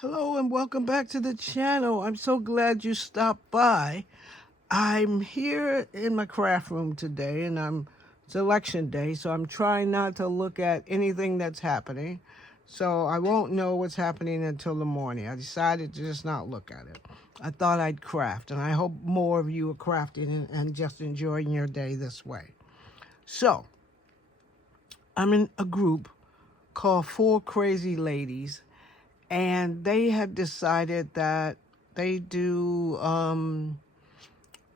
Hello and welcome back to the channel. I'm so glad you stopped by. I'm here in my craft room today and it's election day, so I'm trying not to look at anything that's happening. So I won't know what's happening until the morning. I decided to just not look at it. I thought I'd craft, and I hope more of you are crafting and just enjoying your day this way. So I'm in a group called Four Crazy Ladies, and they have decided that they do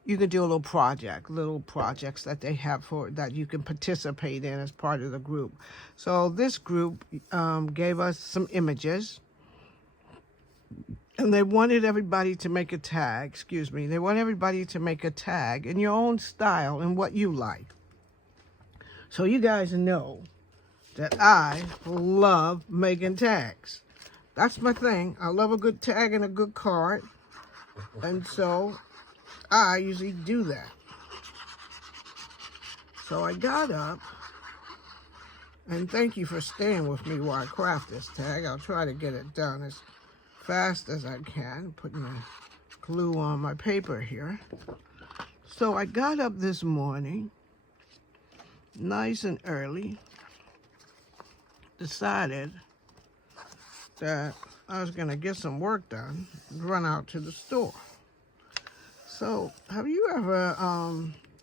you can do little projects that they have for that you can participate in as part of the group. So this group gave us some images, and they wanted everybody to make a tag. They want everybody to make a tag in your own style and what you like. So you guys know that I love making tags. That's my thing. I love a good tag and a good card. And so I usually do that. So I got up, and thank you for staying with me while I craft this tag. I'll try to get it done as fast as I can, putting my glue on my paper here. So I got up this morning, nice and early, decided that I was gonna get some work done and run out to the store. So have you ever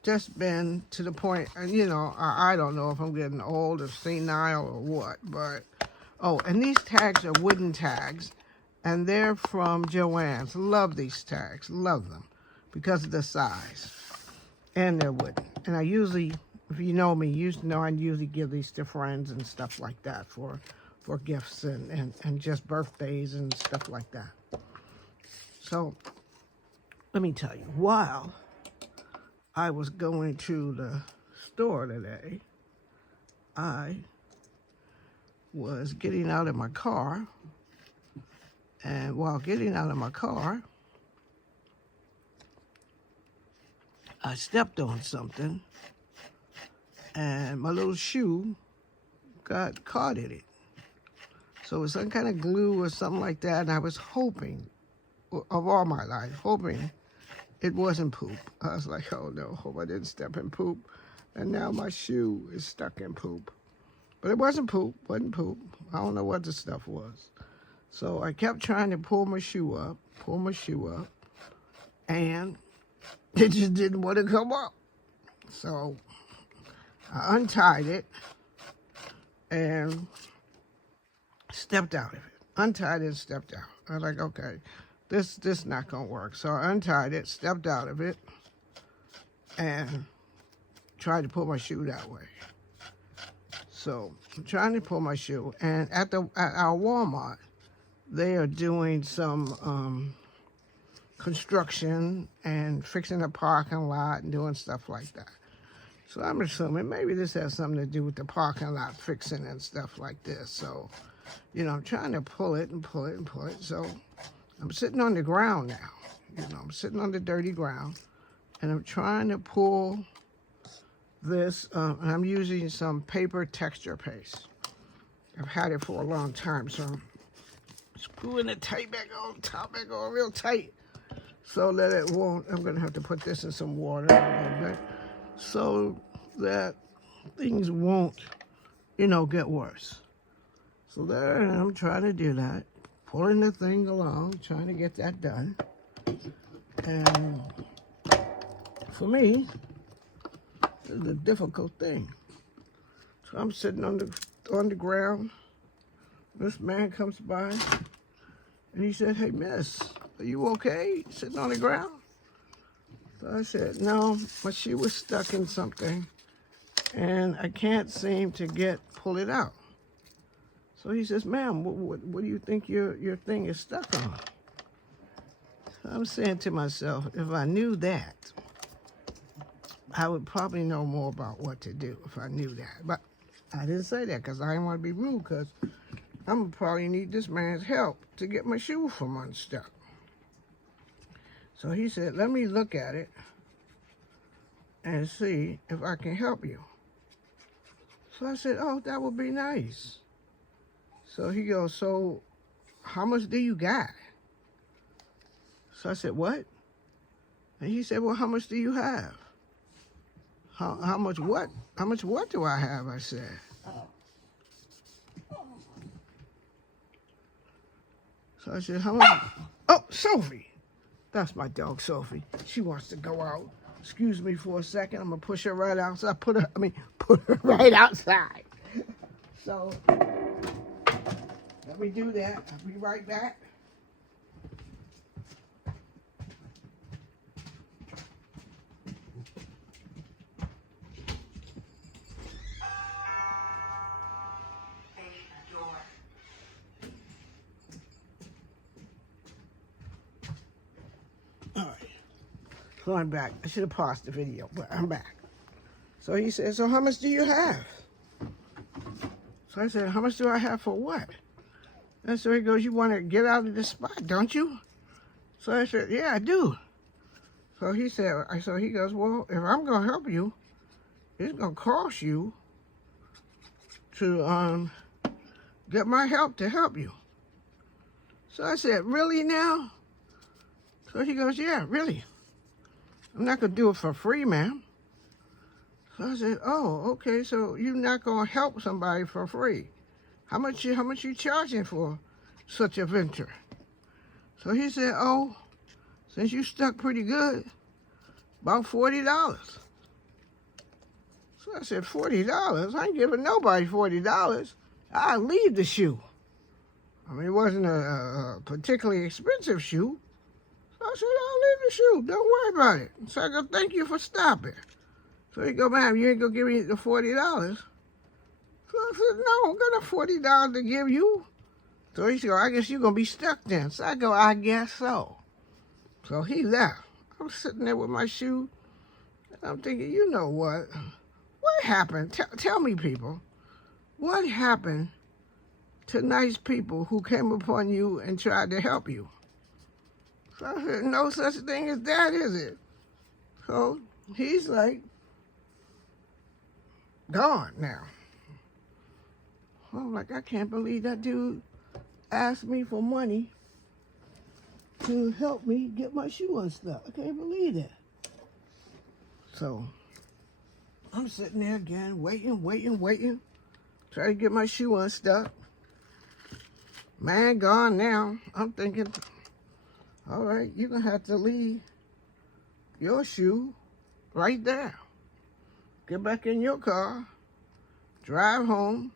just been to the point, and I don't know if I'm getting old or senile or what, but, and these tags are wooden tags, and they're from Joann's. Love these tags, love them, because of the size, and they're wooden. And I usually, if you know me, you know I usually give these to friends and stuff like that for gifts and just birthdays and stuff like that. So let me tell you, while I was going to the store today, I was getting out of my car, and while getting out of my car, I stepped on something, and my little shoe got caught in it. So it was some kind of glue or something like that, and I was hoping, of all my life, hoping it wasn't poop. I was like, oh no, hope I didn't step in poop. And now my shoe is stuck in poop. But it wasn't poop. I don't know what the stuff was. So I kept trying to pull my shoe up, and it just didn't want to come up. So I untied it and stepped out of it. Untied it and stepped out. I was like, okay, this not gonna work. So I untied it, stepped out of it, and tried to pull my shoe that way. So I'm trying to pull my shoe, and at our Walmart, they are doing some construction and fixing a parking lot and doing stuff like that. So I'm assuming maybe this has something to do with the parking lot fixing and stuff like this. So, I'm trying to pull it and pull it and pull it. So I'm sitting on the ground now. I'm sitting on the dirty ground, and I'm trying to pull this, and I'm using some paper texture paste. I've had it for a long time, so I'm screwing the tape back on, top back on real tight, so that it won't, I'm gonna have to put this in some water a little bit, so that things won't, get worse. So there I am trying to do that, pulling the thing along, trying to get that done. And for me, it's a difficult thing. So I'm sitting on the ground. This man comes by, and he said, "Hey, miss, are you okay sitting on the ground?" So I said, "No, my shoe was stuck in something, and I can't seem to pull it out." So he says, "Ma'am, what do you think your thing is stuck on?" So I'm saying to myself, if I knew that, I would probably know more about what to do if I knew that. But I didn't say that because I didn't want to be rude, because I'm going to probably need this man's help to get my shoe from unstuck. So he said, "Let me look at it and see if I can help you." So I said, "Oh, that would be nice." So he goes, "So how much do you got? So I said, what? And he said, well, how much do you have? How much what? How much what do I have? I said. So I said, how much? Oh, Sophie. That's my dog, Sophie. She wants to go out. Excuse me for a second. I'm going to push her right outside. Put her right outside. So, let me do that. I'll be right back. All right. So I'm back. I should have paused the video, but I'm back. So he said, so how much do you have? So I said, how much do I have for what? And so he goes, you want to get out of this spot, don't you? So I said, yeah, I do. So he said, so he goes, well, if I'm going to help you, it's going to cost you to get my help to help you. So I said, really now? So he goes, yeah, really. I'm not going to do it for free, ma'am. So I said, oh, okay, so you're not going to help somebody for free. How much you charging for such a venture? So he said, oh, since you stuck pretty good, about $40. So I said, $40? I ain't giving nobody $40. I'll leave the shoe. I mean, it wasn't a particularly expensive shoe. So I said, I'll leave the shoe. Don't worry about it. So I go, thank you for stopping. So he go, ma'am, you ain't gonna give me the $40. So I said, no, I got a $40 to give you. So he said, I guess you're gonna be stuck then. So I go, I guess so. So he left. I'm sitting there with my shoe, and I'm thinking, you know what? What happened? Tell me, people. What happened to nice people who came upon you and tried to help you? So I said, no such thing as that, is it? So he's like, gone now. I'm like, I can't believe that dude asked me for money to help me get my shoe unstuck. I can't believe that. So I'm sitting there again, waiting, trying to get my shoe unstuck. Man, gone now. I'm thinking, all right, you're going to have to leave your shoe right there. Get back in your car, drive home,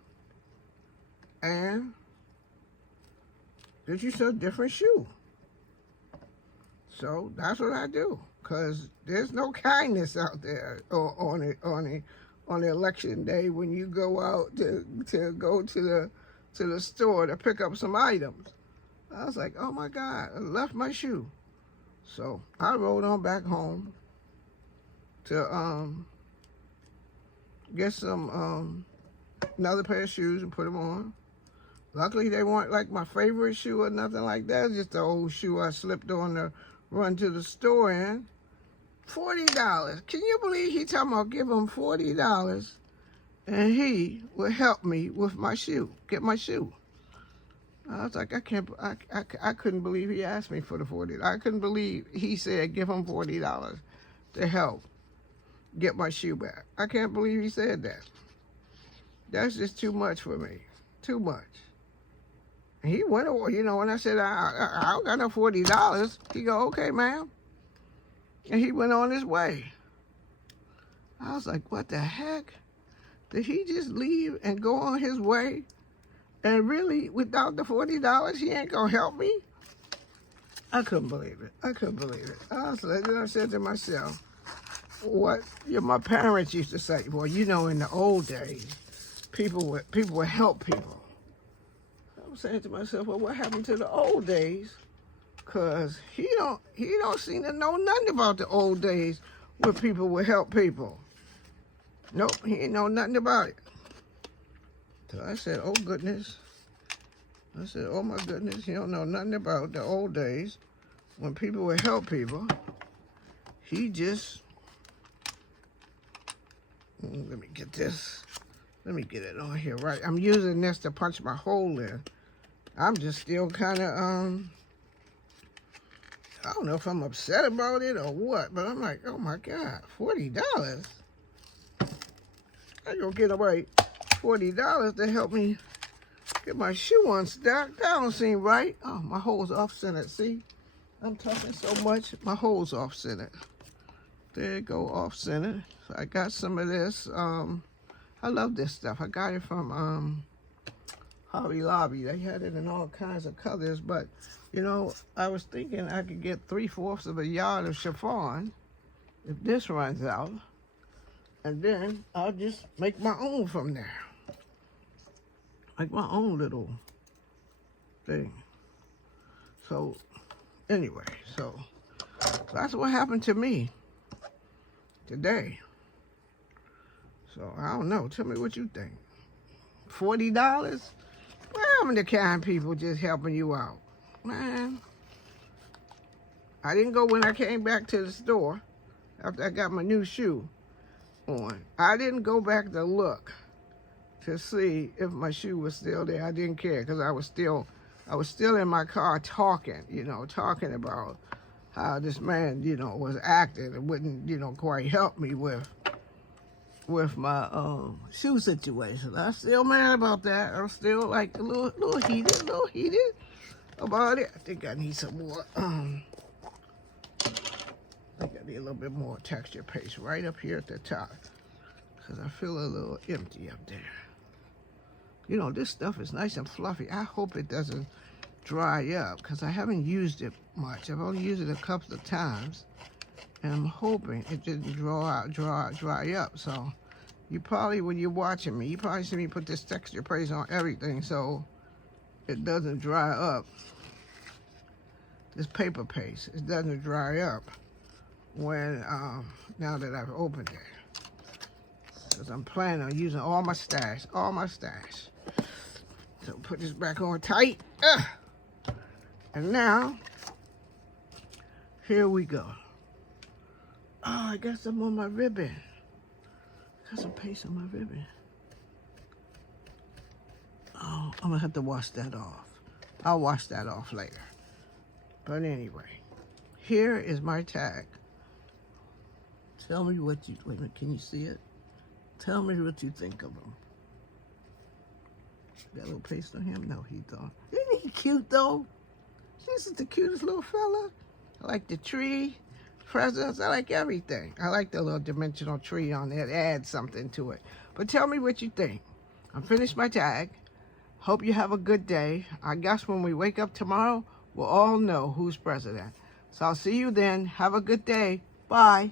and get you some different shoe. So that's what I do, because there's no kindness out there on the election day when you go out to go to the store to pick up some items. I was like, oh my God, I left my shoe. So I rode on back home to get some another pair of shoes and put them on. Luckily, they weren't like my favorite shoe or nothing like that. It's just the old shoe I slipped on to run to the store in. $40. Can you believe he talking about give him $40 and he would help me with my shoe, get my shoe? I was like, I couldn't believe he asked me for the $40. I couldn't believe he said give him $40 to help get my shoe back. I can't believe he said that. That's just too much for me. Too much. And he went away, you know, when I said, I don't got no $40, he go, okay, ma'am. And he went on his way. I was like, what the heck? Did he just leave and go on his way? And really, without the $40, he ain't gonna help me? I couldn't believe it. I couldn't believe it. I said to myself, what my parents used to say, well, you know, in the old days, people would help people. I'm saying to myself, well, what happened to the old days? Cause he don't seem to know nothing about the old days where people would help people. Nope, he ain't know nothing about it. So I said, oh goodness. I said, oh my goodness, he don't know nothing about the old days when people would help people. He just, let me get this. Let me get it on here right. I'm using this to punch my hole in. I'm just still kind of, I don't know if I'm upset about it or what, but I'm like, oh my God, $40? I go get away $40 to help me get my shoe unstuck. That don't seem right. Oh, my hole's off-centered. See, I'm talking so much, my hole's off-centered. There you go, off-centered. So I got some of this. I love this stuff. I got it from Hobby Lobby. They had it in all kinds of colors, but you know, I was thinking I could get 3/4 of a yard of chiffon if this runs out, and then I'll just make my own from there. Like my own little thing. So anyway, so that's what happened to me today. So I don't know. Tell me what you think. $40? What happened to kind people just helping you out? Man, I didn't go when I came back to the store after I got my new shoe on. I didn't go back to look to see if my shoe was still there. I didn't care because I was still in my car talking, talking about how this man, was acting and wouldn't, quite help me with my shoe situation. I'm still mad about that. I'm still like a little heated about it. I think I need some more. I think I need a little bit more texture paste right up here at the top because I feel a little empty up there. This stuff is nice and fluffy. I hope it doesn't dry up because I haven't used it much. I've only used it a couple of times, and I'm hoping it didn't dry up. So you probably, when you're watching me, you probably see me put this texture paste on everything so it doesn't dry up. This paper paste, it doesn't dry up when now that I've opened it, because I'm planning on using all my stash. So put this back on tight. And now, here we go. Oh, I got some on my ribbon. Got some paste on my ribbon. Oh, I'm gonna have to wash that off. I'll wash that off later. But anyway, here is my tag. Tell me what you, wait a minute, can you see it? Tell me what you think of him. Got a little paste on him? No, he don't. Isn't he cute though? This is the cutest little fella. I like the tree, presents, I like everything. I like the little dimensional tree on there. It adds something to it. But tell me what you think. I'm finished my tag. Hope you have a good day. I guess when we wake up tomorrow, we'll all know who's president. So I'll see you then. Have a good day. Bye.